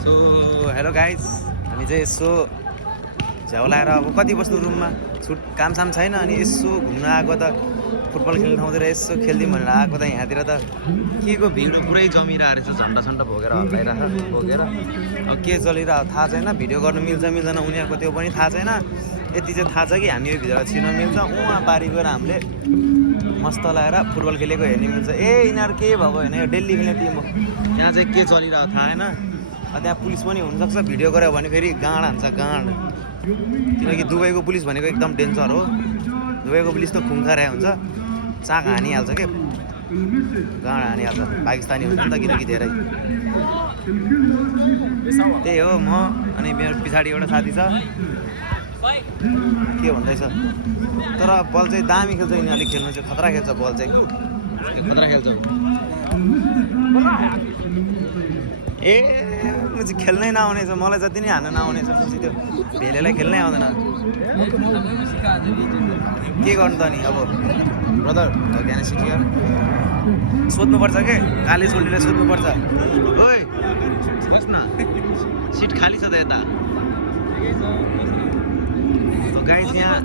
So hello guys, हामी चाहिँ यसो झ्याउलाएर अब कति बस्नु रुममा कामसाम छैन अनि यसो घुम्न आएको त फुटबल खेल्न ठाउँतिर यसो खेलिदिउँ भनेर आएको त यहाँतिर त के को भिड पुरै जमिरहेको रहेछ, झन्डा सन्डा भोगेर हल्लाइरहेको भोगेर। अब के चलिरहेको थाहा छैन, भिडियो गर्नु मिल्छ मिल्दैन उनीहरूको त्यो पनि थाहा छैन। यति चाहिँ थाहा छ कि हामी यो भित्र छिर्न मिल्छ, उहाँ पारि गएर हामीले मस्त लगाएर फुटबल खेलेको हेर्ने मिल्छ। ए यिनीहरू के भएको होइन, यो डेली खेल्ने टिम हो। यहाँ चाहिँ के चलिरहेको थाहा होइन, त्यहाँ पुलिस पनि हुनसक्छ, भिडियो गऱ्यो भने फेरि गाँड हान्छ गाँड। किनकि दुबईको पुलिस भनेको एकदम डेन्जर हो, दुबईको पुलिस त खुङखारे हुन्छ, चाक हानिहाल्छ के, गाँड हानिहाल्छ। पाकिस्तानी हुन्छ नि त किनकि धेरै। त्यही हो म अनि मेरो पछाडि एउटा साथी छ, के भन्दैछ तर बल चाहिँ दामी खेल्छ यिनीहरूले, खेल्नु चाहिँ खतरा खेल्छ, बल चाहिँ खतरा खेल्छ। ए म चाहिँ खेल्नै नआउने छ, मलाई जति नै हान्न नआउने छ, म चाहिँ त्यो भेलेलाई खेल्नै आउँदैन। के गर्नु त नि अब ब्रदर, ज्ञान सिक्यो सोध्नुपर्छ के, काले सोल्टीलाई सोध्नुपर्छ। ओइ बस् न, सिट खाली छ त यता। गाइस यहाँ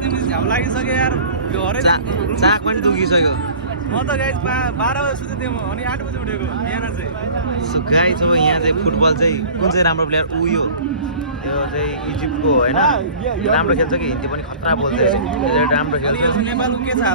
लागिसक्यो यार, चाक पनि दुखिसक्यो। म त गाइस 12 बजे सुतेको थिएँ म, अनि 8 बजे उठेको बिहान चाहिँ। सो गाइस अब यहाँ चाहिँ फुटबल चाहिँ कुन चाहिँ राम्रो प्लेयर ऊ यो चाहिँ इजिप्टको होइन, राम्रो खेल्छ कि हिन्दी पनि खतरा बोल्छ, राम्रो खेल्छ। नेपालको के छ